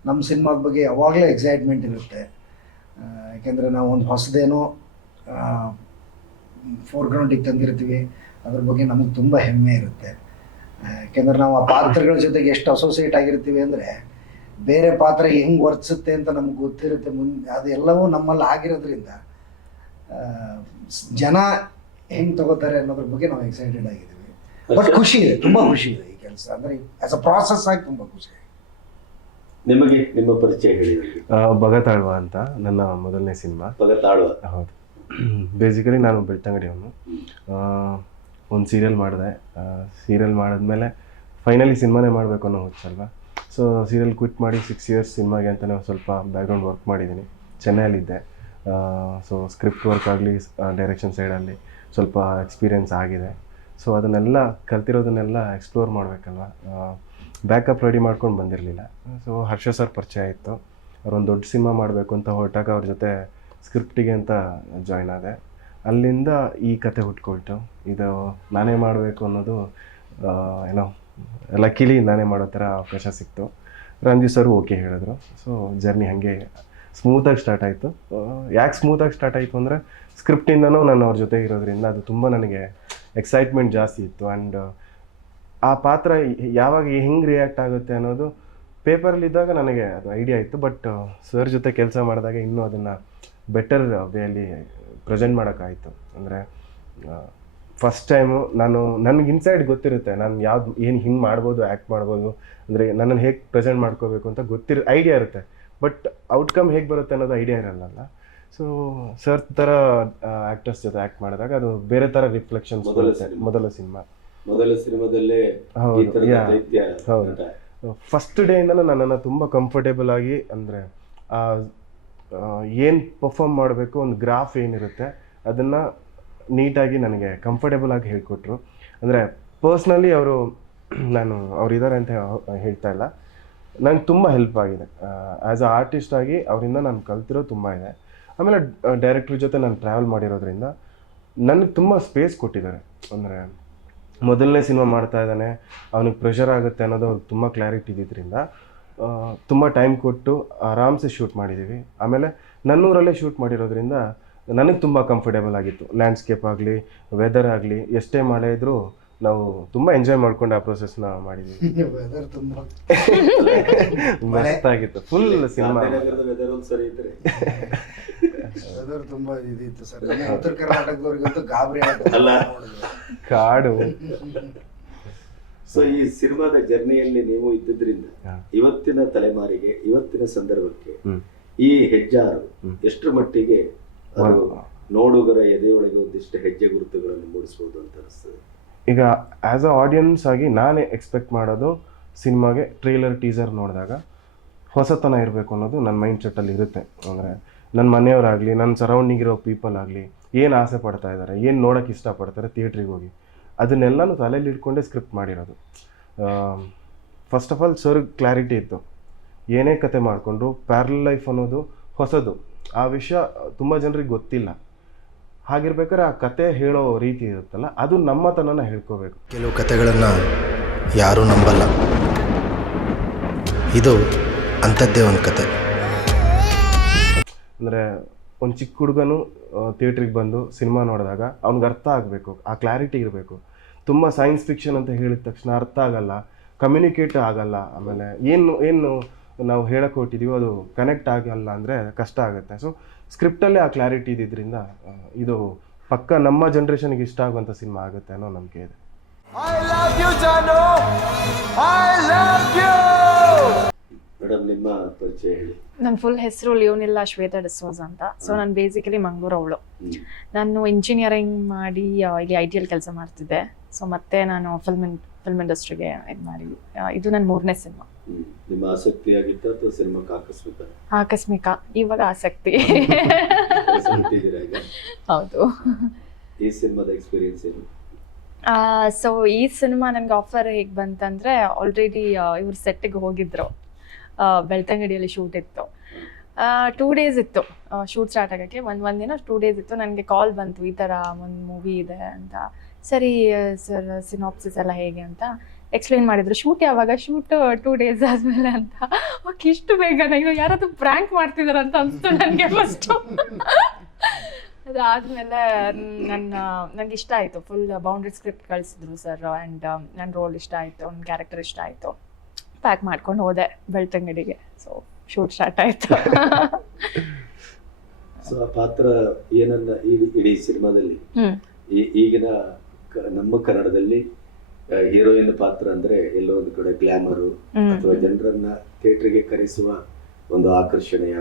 ನಮ್ಮ ಸಿನಿಮಾದ ಬಗ್ಗೆ ಯಾವಾಗಲೂ ಎಕ್ಸೈಟ್ಮೆಂಟ್ ಇರುತ್ತೆ. ಯಾಕೆಂದ್ರೆ ನಾವು ಒಂದು ಹೊಸದೇನೋ ಫೋರ್ಗ್ರೌಂಡಿಗೆ ತಂದಿರ್ತೀವಿ. ಅದ್ರ ಬಗ್ಗೆ ನಮಗೆ ತುಂಬ ಹೆಮ್ಮೆ ಇರುತ್ತೆ. ಯಾಕೆಂದರೆ ನಾವು ಆ ಪಾತ್ರಗಳ ಜೊತೆಗೆ ಎಷ್ಟು ಅಸೋಸಿಯೇಟ್ ಆಗಿರ್ತೀವಿ ಅಂದರೆ ಬೇರೆ ಪಾತ್ರ ಹೆಂಗೆ ವರ್ತಿಸುತ್ತೆ ಅಂತ ನಮ್ಗೆ ಗೊತ್ತಿರುತ್ತೆ. ಮುಂದೆ ಅದೆಲ್ಲವೂ ನಮ್ಮಲ್ಲಿ ಆಗಿರೋದ್ರಿಂದ ಜನ ಹೆಂಗೆ ತಗೋತಾರೆ ಅನ್ನೋದ್ರ ಬಗ್ಗೆ ನಾವು ಎಕ್ಸೈಟೆಡ್ ಆಗಿದ್ದೀವಿ. ಬಟ್ ಖುಷಿ ಇದೆ ತುಂಬ ಖುಷಿ ಇದೆ ಈ ಕೆಲಸ. ಅಂದರೆ ಆಸ್ ಅ ಪ್ರಾಸೆಸ್ ಆಗಿ ತುಂಬ ಖುಷಿ ಇದೆ ನಿಮಗೆ ನಿಮ್ಮ ಪರಿಚಯ ಹೇಳಿ. ಭಗತಾಳ್ವ ಅಂತ ನನ್ನ ಮೊದಲನೇ ಸಿನಿಮಾ. ಭಗತಾಳ್ವ ಹೌದು. ಬೇಸಿಕಲಿ ನಾನು ಬೆಳ್ತಂಗಡಿಯವನು. ಒಂದು ಸೀರಿಯಲ್ ಮಾಡಿದೆ. ಸೀರಿಯಲ್ ಮಾಡಿದ್ಮೇಲೆ ಫೈನಲಿ ಸಿನಿಮಾನೇ ಮಾಡಬೇಕು ಅನ್ನೋ ಹುಚ್ಚಲ್ವ? ಸೊ ಸೀರಿಯಲ್ ಕ್ವಿಟ್ ಮಾಡಿ ಸಿಕ್ಸ್ ಇಯರ್ಸ್ ಸಿನಿಮಾಗೆ ಅಂತಲೇ ಸ್ವಲ್ಪ ಬ್ಯಾಕ್ಗ್ರೌಂಡ್ ವರ್ಕ್ ಮಾಡಿದ್ದೀನಿ ಚೆನ್ನೈಯಲ್ಲಿದ್ದೆ ಸೊ ಸ್ಕ್ರಿಪ್ಟ್ ವರ್ಕ್ ಆಗಲಿ ಡೈರೆಕ್ಷನ್ ಸೈಡಲ್ಲಿ ಸ್ವಲ್ಪ ಎಕ್ಸ್ಪೀರಿಯೆನ್ಸ್ ಆಗಿದೆ. ಸೊ ಅದನ್ನೆಲ್ಲ, ಕಲ್ತಿರೋದನ್ನೆಲ್ಲ ಎಕ್ಸ್ಪ್ಲೋರ್ ಮಾಡಬೇಕಲ್ವ? ಬ್ಯಾಕಪ್ ರೆಡಿ ಮಾಡ್ಕೊಂಡು ಬಂದಿರಲಿಲ್ಲ. ಸೊ ಹರ್ಷ ಸರ್ ಪರಿಚಯ ಇತ್ತು. ಅವ್ರೊಂದು ದೊಡ್ಡ ಸಿನಿಮಾ ಮಾಡಬೇಕು ಅಂತ ಹೊರಟಾಗ ಅವ್ರ ಜೊತೆ ಸ್ಕ್ರಿಪ್ಟಿಗೆ ಅಂತ ಜಾಯ್ನ್ ಆದೆ. ಅಲ್ಲಿಂದ ಈ ಕತೆ ಹುಟ್ಕೊಳ್ತು. ಇದು ನಾನೇ ಮಾಡಬೇಕು ಅನ್ನೋದು ಏನೋ ಲಕ್ಕಿಲಿ ನಾನೇ ಮಾಡೋ ಥರ ಅವಕಾಶ ಸಿಕ್ತು. ರಂಜಿತ್ ಸರ್ ಓಕೆ ಹೇಳಿದ್ರು. ಸೊ ಜರ್ನಿ ಹಾಗೆ ಸ್ಮೂತಾಗಿ ಸ್ಟಾರ್ಟ್ ಆಯಿತು. ಯಾಕೆ ಸ್ಮೂತಾಗಿ ಸ್ಟಾರ್ಟ್ ಆಯಿತು ಅಂದರೆ ಸ್ಕ್ರಿಪ್ಟಿಂದನೂ ನಾನು ಅವ್ರ ಜೊತೆ ಇರೋದ್ರಿಂದ ಅದು ತುಂಬ ನನಗೆ ಎಕ್ಸೈಟ್ಮೆಂಟ್ ಜಾಸ್ತಿ ಇತ್ತು. ಆ್ಯಂಡ್ ಆ ಪಾತ್ರ ಯಾವಾಗ ಹೆಂಗೆ ರಿಯಾಕ್ಟ್ ಆಗುತ್ತೆ ಅನ್ನೋದು ಪೇಪರಲ್ಲಿದ್ದಾಗ ನನಗೆ ಅದು ಐಡಿಯಾ ಇತ್ತು. ಬಟ್ ಸರ್ ಜೊತೆ ಕೆಲಸ ಮಾಡಿದಾಗ ಇನ್ನೂ ಅದನ್ನು ಬೆಟರ್ ವೇಯಲ್ಲಿ ಪ್ರೆಸೆಂಟ್ ಮಾಡೋಕ್ಕಾಯಿತು. ಅಂದರೆ ಫಸ್ಟ್ ಟೈಮು ನಾನು, ನನಗೆ ಇನ್ಸೈಡ್ ಗೊತ್ತಿರುತ್ತೆ. ನಾನು ಯಾವ್ದು, ಏನು ಹಿಂಗೆ ಮಾಡ್ಬೋದು ಆ್ಯಕ್ಟ್ ಮಾಡ್ಬೋದು. ಅಂದರೆ ನನ್ನನ್ನು ಹೇಗೆ ಪ್ರೆಸೆಂಟ್ ಮಾಡ್ಕೋಬೇಕು ಅಂತ ಗೊತ್ತಿರೋ ಐಡಿಯಾ ಇರುತ್ತೆ. ಬಟ್ ಔಟ್ಕಮ್ ಹೇಗೆ ಬರುತ್ತೆ ಅನ್ನೋದು ಐಡಿಯಾ ಇರಲ್ಲ ಸೊ ಸರ್ ಥರ ಆ್ಯಕ್ಟರ್ಸ್ ಜೊತೆ ಆ್ಯಕ್ಟ್ ಮಾಡಿದಾಗ ಅದು ಬೇರೆ ಥರ ರಿಫ್ಲೆಕ್ಷನ್ಸ್ ಮೊದಲ ಬರುತ್ತೆ. ಸಿನಿಮಾ. ಮೊದಲ ಸಿನಿಮಾ. ಮೊದಲ ಸಿನಿಮಾದಲ್ಲೇ ಹೌದು. ಫಸ್ಟ್ ಡೇಯಿಂದಲೂ ನನ್ನನ್ನು ತುಂಬ ಕಂಫರ್ಟೇಬಲ್ ಆಗಿ ಅಂದರೆ ಏನು ಪರ್ಫಾರ್ಮ್ ಮಾಡಬೇಕು ಒಂದು ಗ್ರಾಫ್ ಏನಿರುತ್ತೆ ಅದನ್ನು ನೀಟಾಗಿ ನನಗೆ ಕಂಫರ್ಟೇಬಲ್ ಆಗಿ ಹೇಳಿಕೊಟ್ರು. ಅಂದರೆ ಪರ್ಸ್ನಲಿ ಅವರು ನಾನು ಅವ್ರು ಇದ್ದಾರೆ ಅಂತ ಹೇಳ್ತಾ ಇಲ್ಲ. ನಂಗೆ ತುಂಬ ಹೆಲ್ಪ್ ಆಗಿದೆ. ಆ್ಯಸ್ ಅ ಆರ್ಟಿಸ್ಟ್ ಆಗಿ ಅವರಿಂದ ನಾನು ಕಲ್ತಿರೋ ತುಂಬ ಇದೆ. ಆಮೇಲೆ ಡೈರೆಕ್ಟ್ರ್ ಜೊತೆ ನಾನು ಟ್ರಾವೆಲ್ ಮಾಡಿರೋದ್ರಿಂದ ನನಗೆ ತುಂಬ ಸ್ಪೇಸ್ ಕೊಟ್ಟಿದ್ದಾರೆ. ಅಂದರೆ ಮೊದಲನೇ ಸಿನಿಮಾ ಮಾಡ್ತಾ ಇದ್ದಾನೆ, ಅವನಿಗೆ ಪ್ರೆಷರ್ ಆಗುತ್ತೆ ಅನ್ನೋದು ಅವ್ರಿಗೆ ತುಂಬ ಕ್ಲಾರಿಟಿ ಇದ್ದಿದ್ದರಿಂದ ತುಂಬ ಟೈಮ್ ಕೊಟ್ಟು ಆರಾಮ್ಸೆ ಶೂಟ್ ಮಾಡಿದ್ದೀವಿ ಆಮೇಲೆ ನನ್ನೂರಲ್ಲೇ ಶೂಟ್ ಮಾಡಿರೋದ್ರಿಂದ ನನಗೆ ತುಂಬ ಕಂಫರ್ಟೇಬಲ್ ಆಗಿತ್ತು. ಲ್ಯಾಂಡ್ಸ್ಕೇಪ್ ಆಗಲಿ ವೆದರ್ ಆಗಲಿ, ಎಷ್ಟೇ ಮಳೆ ಇದ್ದರೂ ನಾವು ತುಂಬಾ ಎಂಜಾಯ್ ಮಾಡ್ಕೊಂಡು ಆ ಪ್ರೊಸೆಸ್ನ ನ ವೆದರ್ ತುಂಬ. ಮಸ್ತಾಗಿತ್ತು. ಫುಲ್ ಸಿನಿಮಾ ವೆದರ್ ಒಂದು ಸರಿ ಇದ್ರೆ. ವೆದರ್ ತುಂಬ ಇದಿತ್ತು ಸರ್. ನಮ್ಮ ಉತ್ತರ ಕರ್ನಾಟಕದವ್ರಿಗಂತೂ ಗಾಬರಿ ಅಲ್ಲ. ಕಾಡು. ಸೊ ಈ ಸಿನಿಮಾದ ಜರ್ನಿಯಲ್ಲಿ ನೀವು ಇದ್ದಿದ್ರಿಂದ ಇವತ್ತಿನ ತಲೆಮಾರಿಗೆ ಇವತ್ತಿನ ಸಂದರ್ಭಕ್ಕೆ ಈ ಹೆಜ್ಜಾರು ಎಷ್ಟು ಎಷ್ಟರ ಮಟ್ಟಿಗೆ ನೋಡುಗರ ಎದೆಯೊಳಗೆ ಒಂದಿಷ್ಟು ಹೆಜ್ಜೆ ಗುರುತುಗಳನ್ನು ಮೂಡಿಸಬಹುದು ಅಂತ ಅನಿಸ್ತದೆ. ಈಗ ಆ್ಯಸ್ ಅ ಆಡಿಯನ್ಸ್ ಆಗಿ ನಾನೇ ಎಕ್ಸ್ಪೆಕ್ಟ್ ಮಾಡೋದು ಸಿನಿಮಾಗೆ ಟ್ರೇಲರ್ ಟೀಸರ್ ನೋಡಿದಾಗ ಹೊಸತನ ಇರಬೇಕು ಅನ್ನೋದು ನನ್ನ ಮೈಂಡ್ ಸೆಟ್ಟಲ್ಲಿ ಇರುತ್ತೆ. ಅಂದರೆ ನನ್ನ ಮನೆಯವರಾಗಲಿ ನನ್ನ ಸರೌಂಡಿಂಗ್ ಇರೋ ಪೀಪಲ್ ಆಗಲಿ, ಏನು ಆಸೆ ಪಡ್ತಾ ಇದ್ದಾರೆ ಏನು ನೋಡೋಕೆ ಇಷ್ಟಪಡ್ತಾರೆ ಥಿಯೇಟ್ರಿಗೆ ಹೋಗಿ, ಅದನ್ನೆಲ್ಲನೂ ತಲೆಯಲ್ಲಿ ಇಟ್ಕೊಂಡೇ ಸ್ಕ್ರಿಪ್ಟ್ ಮಾಡಿರೋದು. First of all sir clarity ಇತ್ತು. ಏನೇ ಕತೆ ಮಾಡಿಕೊಂಡ್ರು ಪ್ಯಾರಲ್ ಲೈಫ್ ಅನ್ನೋದು ಹೊಸದು. ಆ ವಿಷಯ ತುಂಬ ಜನರಿಗೆ ಗೊತ್ತಿಲ್ಲ. ಹಾಗಿರ್ಬೇಕಾದ್ರೆ ಆ ಕತೆ ಹೇಳೋ ರೀತಿ ಇರುತ್ತಲ್ಲ ಅದು ನಮ್ಮತನನ ಹೇಳ್ಕೋಬೇಕು. ಕೆಲವು ಕತೆಗಳನ್ನು ಯಾರೂ ನಂಬಲ್ಲ. ಇದು ಅಂಥದ್ದೇ ಒಂದು ಕತೆ. ಅಂದರೆ ಒಂದು ಚಿಕ್ಕ ಹುಡುಗನು ಥಿಯೇಟ್ರಿಗೆ ಬಂದು ಸಿನಿಮಾ ನೋಡಿದಾಗ ಅವ್ನಿಗೆ ಅರ್ಥ ಆಗಬೇಕು ಆ ಕ್ಲಾರಿಟಿ ಇರಬೇಕು. ತುಂಬ ಸೈನ್ಸ್ ಫಿಕ್ಷನ್ ಅಂತ ಹೇಳಿದ ತಕ್ಷಣ ಅರ್ಥ ಆಗಲ್ಲ ಕಮ್ಯುನಿಕೇಟ್ ಆಗಲ್ಲ ಆಮೇಲೆ ಏನು ಏನು ನಾವು ಹೇಳಕ್ಕೆ ಹೊಟ್ಟಿದ್ದೀವೋ ಅದು ಕನೆಕ್ಟ್ ಆಗಲ್ಲ ಅಂದರೆ ಕಷ್ಟ ಆಗುತ್ತೆ. ಸೊ ಸ್ಕ್ರಿಪ್ಟಲ್ಲೇ ಆ ಕ್ಲಾರಿಟಿ ಇದ್ದಿದ್ದರಿಂದ ಇದು ಪಕ್ಕ ನಮ್ಮ ಜನ್ರೇಷನ್ಗೆ ಇಷ್ಟ ಆಗುವಂಥ ಸಿನಿಮಾ ಆಗುತ್ತೆ ಅನ್ನೋ ನಂಬಿಕೆ ಇದೆ. ಮೇಡಮ್ ನಿಮ್ಮ ಪರಿಚಯ ಹೇಳಿ. ನನ್ನ ಫುಲ್ ಹೆಸರು ಲಿಯೋನಿಲ್ಲ ಶ್ವೇತಾ ಡಿಸೋಸ್ ಅಂತ. ಸೊ ನಾನು ಬೇಸಿಕಲಿ ಮಂಗ್ಳೂರು ಅವಳು. ನಾನು ಇಂಜಿನಿಯರಿಂಗ್ ಮಾಡಿ ಇಲ್ಲಿ ಐ ಟಿ ಎಲ್ ಕೆಲಸ ಮಾಡ್ತಿದ್ದೆ. ಸೊ ಮತ್ತೆ ನಾನು ಫಿಲ್ಮ್ ಫಿಲ್ಮ್ ಇಂಡಸ್ಟ್ರಿಗೆ ಇದು ಮಾಡಿ ಇದು ನನ್ನ ಮೂರನೇ ಸಿನಿಮಾ. ಹ್ಮ್. ಆಸಕ್ತಿ ಆಗಿತ್ತ ಅಥವಾ ಸಿನಿಮಾಕ್ಕೆ ಆಕಸ್ಮಿಕ? ಆಕಸ್ಮಿಕ. ಇವಾಗ ಆಸಕ್ತಿ. ಈಗ? ಹೌದು. ಈ ಸಿನಿಮಾದ ಎಕ್ಸ್ಪೀರಿಯನ್ಸ್ ಏನು? ಸೊ ಈ ಸಿನಿಮಾ ನನಗೆ ಆಫರ್ ಹೇಗೆ ಬಂತಂದ್ರೆ ಆಲ್ರೆಡಿ ಇವ್ರ ಸೆಟ್ಟಿಗೆ ಹೋಗಿದ್ರು. ಆ, ಬೆಳ್ತಂಗಡಿಯಲ್ಲಿ ಶೂಟ್ ಇತ್ತು. ಟೂ ಡೇಸ್ ಇತ್ತು. ಶೂಟ್ ಸ್ಟಾರ್ಟ್ ಆಗೋಕ್ಕೆ. ಒಂದು ಒಂದಿನ ಟೂ ಡೇಸ್ ಇತ್ತು. ನನಗೆ ಕಾಲ್ ಬಂತು, ಈ ಥರ ಒಂದು ಮೂವಿ ಇದೆ ಅಂತ. ಸರಿ ಸರ್ ಸಿನಾಪ್ಸಿಸ್ ಎಲ್ಲ ಹೇಗೆ ಅಂತ ಎಕ್ಸ್ಪ್ಲೈನ್ ಮಾಡಿದ್ರು. ಶೂಟ್ ಯಾವಾಗ? ಶೂಟ್ ಟೂ ಡೇಸ್ ಆದಮೇಲೆ ಅಂತ. ಓಕೆ, ಇಷ್ಟು ಬೇಗ ಅಯ್ಯೋ ಯಾರಾದ್ರೂ ಪ್ರ್ಯಾಂಕ್ ಮಾಡ್ತಿದಾರ ಅಂತ ಅನಿಸ್ತು ನನಗೆ ಫಸ್ಟು ಅದಾದಮೇಲೆ ನನ್ನ ನನಗೆ ಇಷ್ಟ ಆಯಿತು. ಫುಲ್ ಬೌಂಡ್ರಿ ಸ್ಕ್ರಿಪ್ಟ್ ಕಳಿಸಿದ್ರು ಸರ್ ಆ್ಯಂಡ್ ನನ್ನ ರೋಲ್ ಇಷ್ಟ ಆಯಿತು ನನ್ನ ಕ್ಯಾರೆಕ್ಟರ್ ಇಷ್ಟ ಆಯಿತು. ಪ್ಯಾಕ್ ಮಾಡ್ಕೊಂಡು ಹೋದೆ ಬೆಳ್ತಂಗಡಿಗೆ. ಸೊ ಶೂಟ್ ಸ್ಟಾರ್ಟ್ ಆಯ್ತು. ಸೊ ಆ ಪಾತ್ರ ಏನನ್ನ ಇಡೀ ಸಿನಿಮಾದಲ್ಲಿ? ಈ ಈಗಿನ ನಮ್ಮ ಕನ್ನಡದಲ್ಲಿ ಹೀರೋಯಿನ್ ಪಾತ್ರ ಅಂದ್ರೆ ಎಲ್ಲೋ ಒಂದು ಕಡೆ ಗ್ಲಾಮರು ಅಥವಾ ಜನರನ್ನ ಥಿಯೇಟರ್ಗೆ ಕರೆಸುವ ಒಂದು ಆಕರ್ಷಣೆಯ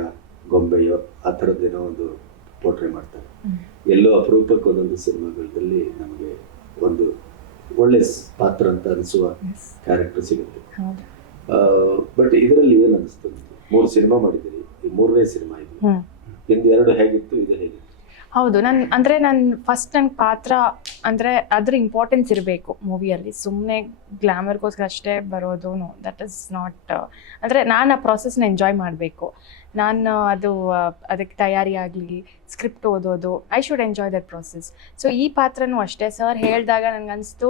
ಗೊಂಬೆಯೋ ಆ ಥರದ್ದೇನೋ ಒಂದು ಪೋಟ್ರೆ ಮಾಡ್ತಾರೆ. ಎಲ್ಲೋ ಅಪರೂಪಕ್ಕೆ ಒಂದೊಂದು ಸಿನಿಮಾಗಳಲ್ಲಿ ನಮಗೆ ಒಂದು ಒಳ್ಳೆ ಪಾತ್ರ ಅಂತ ಅನಿಸುವ ಕ್ಯಾರೆಕ್ಟರ್ ಸಿಗುತ್ತೆ. ಬಟ್ ಇದರಲ್ಲಿ ಏನು ಅನಿಸ್ತು ನಿಮ್ಗೆ? ಮೂರು ಸಿನಿಮಾ ಮಾಡಿದ್ದೀರಿ ಈ ಮೂರನೇ ಸಿನಿಮಾ ಇದು. ಹಿಂದೆ ಎರಡು ಹೇಗಿತ್ತು ಇದು ಹೇಗಿತ್ತು? ಹೌದು ನನ್ ಅಂದ್ರೆ ನನ್ ಫಸ್ಟ್ ನನ್ನ ಪಾತ್ರ ಅಂದ್ರೆ ಅದ್ರ ಇಂಪಾರ್ಟೆನ್ಸ್ ಇರಬೇಕು ಮೂವಿಯಲ್ಲಿ ಸುಮ್ಮನೆ ಗ್ಲಾಮರ್ಗೋಸ್ಕರ ಅಷ್ಟೇ ಬರೋದು ದಟ್ ಇಸ್ ನಾಟ್ ಅಂದ್ರೆ ನಾನು ಆ ಪ್ರಾಸೆಸ್ನ ಎಂಜಾಯ್ ಮಾಡಬೇಕು. ನಾನು ಅದು ಅದಕ್ಕೆ ತಯಾರಿ ಆಗಲಿ ಸ್ಕ್ರಿಪ್ಟ್ ಓದೋದು I should enjoy that process so ಈ ಪಾತ್ರನೂ ಅಷ್ಟೇ. ಸರ್ ಹೇಳಿದಾಗ ನನಗನ್ನಿಸ್ತು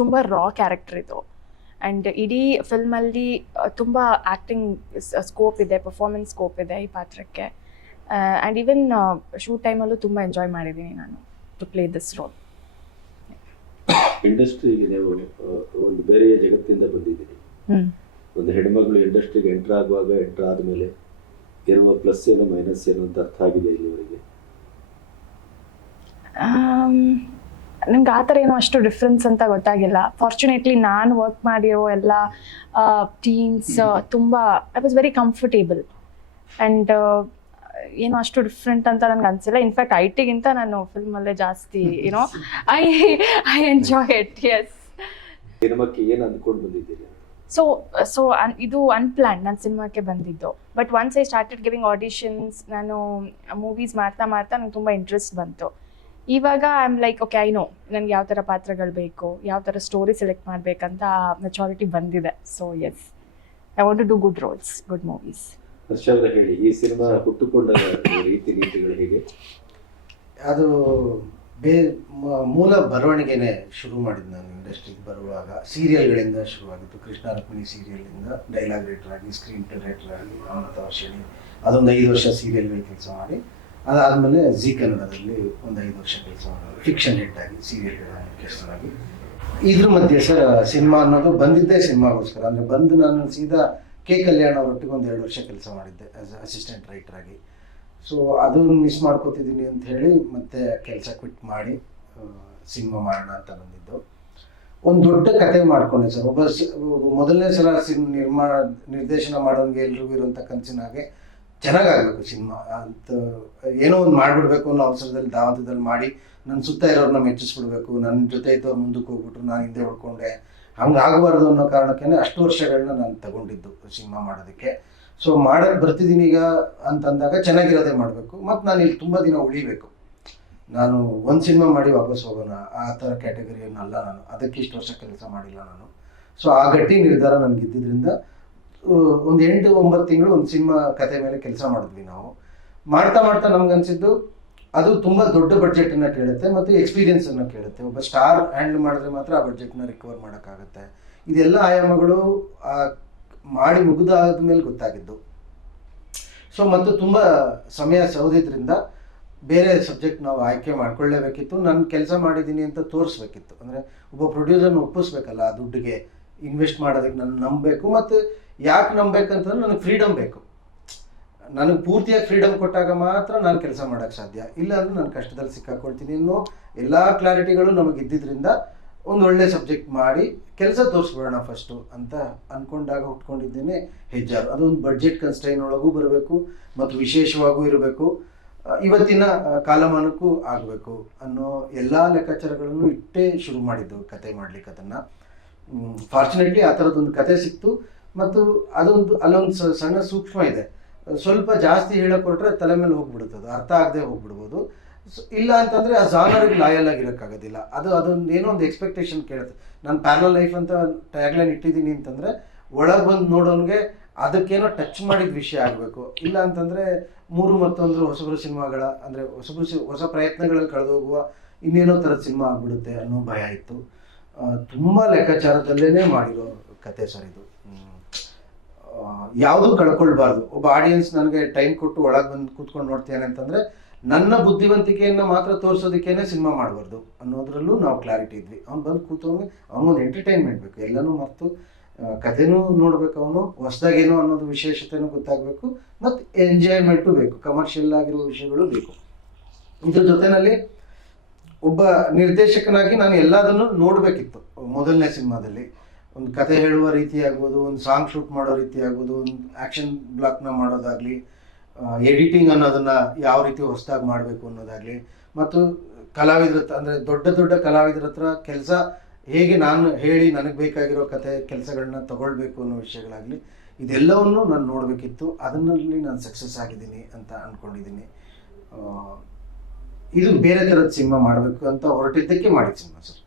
ತುಂಬ ರಾ ಕ್ಯಾರೆಕ್ಟರ್ ಇದು. ಆ್ಯಂಡ್ ಇಡೀ ಫಿಲ್ಮಲ್ಲಿ ತುಂಬ ಆ್ಯಕ್ಟಿಂಗ್ ಸ್ಕೋಪ್ ಇದೆ ಪರ್ಫಾರ್ಮೆನ್ಸ್ ಸ್ಕೋಪ್ ಇದೆ ಈ ಪಾತ್ರಕ್ಕೆ. ಆ್ಯಂಡ್ ಈವನ್ ಶೂಟ್ ಟೈಮಲ್ಲೂ ತುಂಬ ಎಂಜಾಯ್ ಮಾಡಿದ್ದೀನಿ ನಾನು ಟು ಪ್ಲೇ ದಿಸ್ ರೋಲ್ ಇಂಡಸ್ಟ್ರಿಗೆ ನೀವು ಒಂದು ಬೇರೆ ಜಗತ್ತಿಂದ ಬಂದಿದ್ದೀರಿ. ಒಂದು ಹೆಣ್ಮಗಳು ಇಂಡಸ್ಟ್ರಿಗೆ ಎಂಟರ್ ಆಗುವಾಗ ಎಂಟರ್ ಆದಮೇಲೆ ಇರುವ ಪ್ಲಸ್ ಏನು ಮೈನಸ್ ಏನು ಅಂತ ಅರ್ಥ ಆಗಿದೆ ಇಲ್ಲಿವರೆಗೆ? ನಂಗೆ ಆ ಥರ ಏನೋ ಅಷ್ಟು ಡಿಫ್ರೆನ್ಸ್ ಅಂತ ಗೊತ್ತಾಗಿಲ್ಲ. ಫಾರ್ಚುನೇಟ್ಲಿ ನಾನು ವರ್ಕ್ ಮಾಡಿರೋ ಎಲ್ಲ ಟೀಮ್ಸ್ ತುಂಬ I was very comfortable and ಏನೋ ಅಷ್ಟು ಡಿಫ್ರೆಂಟ್ ಅಂತ ನನಗೆ ಅನಿಸಿಲ್ಲ. ಇನ್ಫ್ಯಾಕ್ಟ್ ಐ ಟಿಗಿಂತ ನಾನು ಫಿಲ್ಮಲ್ಲೇ ಜಾಸ್ತಿ ಏನೋ I I enjoy it yes so so ಇದು ಅನ್ಪ್ಲಾನ್ ನಾನು ಸಿನಿಮಾಕ್ಕೆ ಬಂದಿದ್ದು. But once I started giving auditions ನಾನು ಮೂವೀಸ್ ಮಾಡ್ತಾ ಮಾಡ್ತಾ ನಂಗೆ ತುಂಬ ಇಂಟ್ರೆಸ್ಟ್ ಬಂತು. ಇವಾಗ I am like okay I know ನನಗೆ ಯಾವ ಥರ ಪಾತ್ರಗಳು ಬೇಕು ಯಾವ ಥರ ಸ್ಟೋರಿ ಸೆಲೆಕ್ಟ್ ಮಾಡಬೇಕಂತ ಮೆಚಾರಿಟಿ ಬಂದಿದೆ. So yes I want to do good roles good movies Harsha ಅವರ ಹೇಳಿ ಈ ಸಿನಿಮಾ ಹುಟ್ಟುಕೊಂಡ ರೀತಿ ನೀತಿಗಳು ಹೇಗೆ? ಅದು ಬೇ ಮೂಲ ಬರವಣಿಗೆನೆ ಶುರು ಮಾಡಿದ್ದು ನಾನು ಇಂಡಸ್ಟ್ರಿಗೆ ಬರುವಾಗ. ಸೀರಿಯಲ್ಗಳಿಂದ ಶುರುವಾಗಿತ್ತು. ಕೃಷ್ಣ ರುಕ್ಮಿಣಿ ಸೀರಿಯಲಿಂದ ಡೈಲಾಗ್ ರೈಟರ್ ಆಗಿ ಸ್ಕ್ರೀನ್ ಪ್ಲೇ ರೈಟರ್ ಆಗಿ ಅಮೃತ ವರ್ಷಣಿ ಅದೊಂದು ಐದು ವರ್ಷ ಸೀರಿಯಲ್ಗಳು ಕೆಲಸ ಮಾಡಿ. ಅದಾದಮೇಲೆ ಜಿ ಕನ್ನಡದಲ್ಲಿ ಒಂದು ಐದು ವರ್ಷ ಕೆಲಸ ಮಾಡೋದು ಫಿಕ್ಷನ್ ಹಿಟ್ಟಾಗಿ ಆಗಿ ಸೀರಿಯಲ್ಗಳ ಮುಖ್ಯಸ್ಥರಾಗಿ. ಇದ್ರ ಮಧ್ಯೆ ಸರ್ ಸಿನಿಮಾ ಅನ್ನೋದು ಬಂದಿದ್ದೇ ಸಿನಿಮಾಗೋಸ್ಕರ ಅಂದರೆ ಬಂದು ನಾನು ಸೀದಾ ಕೆ ಕಲ್ಯಾಣ ಅವರೊಟ್ಟಿಗೆ ಒಂದು ಎರಡು ವರ್ಷ ಕೆಲಸ ಮಾಡಿದ್ದೆ ಆಸ್ ಅಸಿಸ್ಟೆಂಟ್ ರೈಟರ್ ಆಗಿ. ಸೊ ಅದನ್ನು ಮಿಸ್ ಮಾಡ್ಕೋತಿದ್ದೀನಿ ಅಂತ ಹೇಳಿ ಮತ್ತೆ ಕೆಲಸ ಕ್ವಿಟ್ ಮಾಡಿ ಸಿನಿಮಾ ಮಾಡೋಣ ಅಂತ ಬಂದಿದ್ದು. ಒಂದು ದೊಡ್ಡ ಕತೆ ಮಾಡ್ಕೊಂಡೆ ಸರ್. ಒಬ್ಬ ಮೊದಲನೇ ಸಲ ಸಿನ್ ನಿರ್ಮಾಣ, ನಿರ್ದೇಶನ ಮಾಡೋಂಗೆ ಎಲ್ರಿಗೂ ಇರುವಂಥ ಕನಸಿನ ಹಾಗೆ ಚೆನ್ನಾಗಾಗಬೇಕು ಸಿನಿಮಾ. ಅಂತ ಏನೋ ಒಂದು ಮಾಡಿಬಿಡ್ಬೇಕು ಅನ್ನೋ ಅವಸರದಲ್ಲಿ ಧಾವಂತದಲ್ಲಿ ಮಾಡಿ ನನ್ನ ಸುತ್ತ ಇರೋರನ್ನ ಮೆಚ್ಚಿಸ್ಬಿಡ್ಬೇಕು ನನ್ನ ಜೊತೆ ಇದ್ದವ್ರು ಮುಂದಕ್ಕೆ ಹೋಗ್ಬಿಟ್ರು, ನಾನು ಹಿಂದೆ ಉಳ್ಕೊಂಡೆ. ಹಂಗೆ ಆಗಬಾರ್ದು ಅನ್ನೋ ಕಾರಣಕ್ಕೇ ಅಷ್ಟು ವರ್ಷಗಳನ್ನ ನಾನು ತಗೊಂಡಿದ್ದು ಸಿನಿಮಾ ಮಾಡೋದಕ್ಕೆ. ಸೊ ಮಾಡಕ್ಕೆ ಬರ್ತಿದ್ದೀನಿ ಈಗ ಅಂತಂದಾಗ ಚೆನ್ನಾಗಿರೋದೇ ಮಾಡಬೇಕು. ಮತ್ತು ನಾನು ಇಲ್ಲಿ ತುಂಬ ದಿನ ಉಳಿಬೇಕು. ನಾನು ಒಂದು ಸಿನಿಮಾ ಮಾಡಿ ವಾಪಸ್ ಹೋಗೋಣ, ಆ ಥರ ಕ್ಯಾಟಗರಿಯನ್ನಲ್ಲ ನಾನು. ಅದಕ್ಕೆ ಇಷ್ಟು ವರ್ಷ ಕೆಲಸ ಮಾಡಿಲ್ಲ ನಾನು. ಸೊ ಆ ಗಟ್ಟಿ ನಿರ್ಧಾರ ನನಗಿದ್ದರಿಂದ ಒಂದು ಎಂಟು ಒಂಬತ್ತು ತಿಂಗಳು ಒಂದು ಸಿನಿಮಾ ಕಥೆ ಮೇಲೆ ಕೆಲಸ ಮಾಡಿದ್ವಿ ನಾವು. ಮಾಡ್ತಾ ಮಾಡ್ತಾ ನಮ್ಗನ್ಸಿದ್ದು ಅದು ತುಂಬ ದೊಡ್ಡ ಬಡ್ಜೆಟನ್ನು ಕೇಳುತ್ತೆ ಮತ್ತು ಎಕ್ಸ್ಪೀರಿಯನ್ಸನ್ನು ಕೇಳುತ್ತೆ. ಒಬ್ಬ ಸ್ಟಾರ್ ಹ್ಯಾಂಡಲ್ ಮಾಡಿದ್ರೆ ಮಾತ್ರ ಆ ಬಡ್ಜೆಟ್ನ ರಿಕವರ್ ಮಾಡೋಕ್ಕಾಗುತ್ತೆ. ಇದೆಲ್ಲ ಆಯಾಮಗಳು ಮಾಡಿ ಮುಗಿದಾದ ಮೇಲೆ ಗೊತ್ತಾಗಿದ್ದು. ಸೊ, ಮತ್ತು ತುಂಬ ಸಮಯ ಸೌದಿದ್ರಿಂದ ಬೇರೆ ಸಬ್ಜೆಕ್ಟ್ ನಾವು ಆಯ್ಕೆ ಮಾಡ್ಕೊಳ್ಳೇಬೇಕಿತ್ತು. ನಾನು ಕೆಲಸ ಮಾಡಿದ್ದೀನಿ ಅಂತ ತೋರಿಸ್ಬೇಕಿತ್ತು. ಅಂದರೆ ಒಬ್ಬ ಪ್ರೊಡ್ಯೂಸರ್ನ ಒಪ್ಪಿಸ್ಬೇಕಲ್ಲ ಆ ದುಡ್ಡಿಗೆ. ಇನ್ವೆಸ್ಟ್ ಮಾಡೋದಕ್ಕೆ ನಾನು ನಂಬಬೇಕು ಮತ್ತು ಯಾಕೆ ನಂಬೇಕಂತಂದ್ರೆ ನನಗೆ ಫ್ರೀಡಮ್ ಬೇಕು. ನನಗೆ ಪೂರ್ತಿಯಾಗಿ ಫ್ರೀಡಮ್ ಕೊಟ್ಟಾಗ ಮಾತ್ರ ನಾನು ಕೆಲಸ ಮಾಡೋಕ್ಕೆ ಸಾಧ್ಯ. ಇಲ್ಲ ಅಂದ್ರೆ ನಾನು ಕಷ್ಟದಲ್ಲಿ ಸಿಕ್ಕಾಕೊಳ್ತೀನಿ ಎಲ್ಲ ಕ್ಲಾರಿಟಿಗಳು ನಮಗೆ ಇದ್ದಿದ್ದರಿಂದ ಒಂದು ಒಳ್ಳೆ ಸಬ್ಜೆಕ್ಟ್ ಮಾಡಿ ಕೆಲಸ ತೋರಿಸ್ಬಿಡೋಣ ಫಸ್ಟು ಅಂತ ಅಂದ್ಕೊಂಡಾಗ ಹುಟ್ಕೊಂಡಿದ್ದೇನೆ ಹೆಜ್ಜಾರು. ಅದೊಂದು ಬಡ್ಜೆಟ್ ಕನ್ಸ್ಟೈನ್ ಒಳಗೂ ಬರಬೇಕು, ಮತ್ತು ವಿಶೇಷವಾಗೂ ಇರಬೇಕು ಇವತ್ತಿನ ಕಾಲಮಾನಕ್ಕೂ ಆಗಬೇಕು ಅನ್ನೋ ಎಲ್ಲ ಲೆಕ್ಕಾಚಾರಗಳನ್ನು ಇಟ್ಟೇ ಶುರು ಮಾಡಿದ್ದು ಕತೆ ಮಾಡ್ಲಿಕ್ಕೆ ಅದನ್ನು. ಫಾರ್ಚುನೇಟ್ಲಿ ಆ ಥರದ್ದೊಂದು ಕತೆ ಸಿಕ್ತು. ಮತ್ತು ಅದೊಂದು, ಅಲ್ಲೊಂದು ಸಣ್ಣ ಸೂಕ್ಷ್ಮ ಇದೆ. ಸ್ವಲ್ಪ ಜಾಸ್ತಿ ಹೇಳಕ್ ಹೊರಟ್ರೆ ತಲೆ ಮೇಲೆ ಹೋಗ್ಬಿಡುತ್ತೆ ಅದು ಅರ್ಥ ಆಗದೆ ಹೋಗ್ಬಿಡ್ಬೋದು. ಇಲ್ಲ ಅಂತಂದರೆ ಆ ಜಾನರಿಗೆ ಲಾಯಲ್ ಆಗಿರೋಕ್ಕಾಗೋದಿಲ್ಲ ಅದು, ಅದೊಂದು, ಏನೋ ಒಂದು ಎಕ್ಸ್ಪೆಕ್ಟೇಷನ್ ಕೇಳುತ್ತೆ. ನಾನು ಪ್ಯಾರಲ್ ಲೈಫ್ ಅಂತ ಟ್ಯಾಗ್ಲೈನ್ ಇಟ್ಟಿದ್ದೀನಿ ಅಂತಂದರೆ, ಒಳಗೆ ಬಂದು ನೋಡೋನ್ಗೆ ಅದಕ್ಕೇನೋ ಟಚ್ ಮಾಡಿದ ವಿಷಯ ಆಗಬೇಕು. ಇಲ್ಲ ಅಂತಂದರೆ ಮೂರು ಮತ್ತೊಂದು ಹೊಸಬರು ಸಿನಿಮಾಗಳ, ಅಂದರೆ ಹೊಸಬರು ಸಿ- ಹೊಸ ಪ್ರಯತ್ನಗಳಲ್ಲಿ ಕಳೆದೋಗುವ ಇನ್ನೇನೋ ಥರದ ಸಿನಿಮಾ ಆಗಿಬಿಡುತ್ತೆ ಅನ್ನೋ ಭಯ ಇತ್ತು. ತುಂಬಾ ಲೆಕ್ಕಾಚಾರದಲ್ಲೇ ಮಾಡಿರೋ ಕತೆ ಸರ್ ಇದು. ಯಾವುದೂ ಕಳ್ಕೊಳ್ಬಾರ್ದು. ಒಬ್ಬ ಆಡಿಯನ್ಸ್ ನನಗೆ ಟೈಮ್ ಕೊಟ್ಟು ಒಳಗೆ ಬಂದು ಕೂತ್ಕೊಂಡು ನೋಡ್ತೇನೆ ಅಂತಂದ್ರೆ ನನ್ನ ಬುದ್ಧಿವಂತಿಕೆಯನ್ನು ಮಾತ್ರ ತೋರಿಸೋದಕ್ಕೇನೆ ಸಿನಿಮಾ ಮಾಡಬಾರ್ದು ಅನ್ನೋದ್ರಲ್ಲೂ ನಾವು ಕ್ಲಾರಿಟಿ ಇದ್ವಿ. ಅವ್ನು ಬಂದು ಕೂತವನಿಗೆ ಅವನೊಂದು ಎಂಟರ್ಟೈನ್ಮೆಂಟ್ ಬೇಕು. ಎಲ್ಲನೂ ಮರೆತು ಆ, ಕಥೆನೂ ನೋಡಬೇಕು ಅವನು ಹೊಸದಾಗೇನೋ ಅನ್ನೋದು ವಿಶೇಷತೆನೂ ಗೊತ್ತಾಗಬೇಕು ಮತ್ತು ಎಂಜಾಯ್ಮೆಂಟು ಬೇಕು ಕಮರ್ಷಿಯಲ್ ಆಗಿರೋ ವಿಷಯಗಳು ಬೇಕು. ಇದ್ರ ಜೊತೆನಲ್ಲಿ ಒಬ್ಬ ನಿರ್ದೇಶಕನಾಗಿ ನಾನು ಎಲ್ಲದನ್ನು ನೋಡಬೇಕಿತ್ತು ಮೊದಲನೇ ಸಿನಿಮಾದಲ್ಲಿ. ಒಂದು ಕತೆ ಹೇಳುವ ರೀತಿ ಆಗ್ಬೋದು ಒಂದು ಸಾಂಗ್ ಶೂಟ್ ಮಾಡೋ ರೀತಿ ಆಗ್ಬೋದು ಒಂದು ಆ್ಯಕ್ಷನ್ ಬ್ಲಾಕ್ನ ಮಾಡೋದಾಗಲಿ ಎಡಿಟಿಂಗ್ ಅನ್ನೋದನ್ನು ಯಾವ ರೀತಿ ಹೊಸದಾಗಿ ಮಾಡಬೇಕು ಅನ್ನೋದಾಗಲಿ, ಮತ್ತು ಕಲಾವಿದ್ರ ಅಂದರೆ ದೊಡ್ಡ ದೊಡ್ಡ ಕಲಾವಿದರ ಹತ್ರ ಕೆಲಸ ಹೇಗೆ ನಾನು ಹೇಳಿ ನನಗೆ ಬೇಕಾಗಿರೋ ಕತೆ ಕೆಲಸಗಳನ್ನ ತಗೊಳ್ಬೇಕು ಅನ್ನೋ ವಿಷಯಗಳಾಗಲಿ, ಇದೆಲ್ಲವನ್ನು ನಾನು ನೋಡಬೇಕಿತ್ತು. ಅದನ್ನಲ್ಲಿ ನಾನು ಸಕ್ಸಸ್ ಆಗಿದ್ದೀನಿ ಅಂತ ಅಂದ್ಕೊಂಡಿದ್ದೀನಿ ಇದು ಬೇರೆ ಥರದ ಸಿನಿಮಾ ಮಾಡಬೇಕು ಅಂತ ಹೊರಟಿದ್ದಕ್ಕೆ ಮಾಡಿದ ಸಿನಿಮಾ ಸರ್.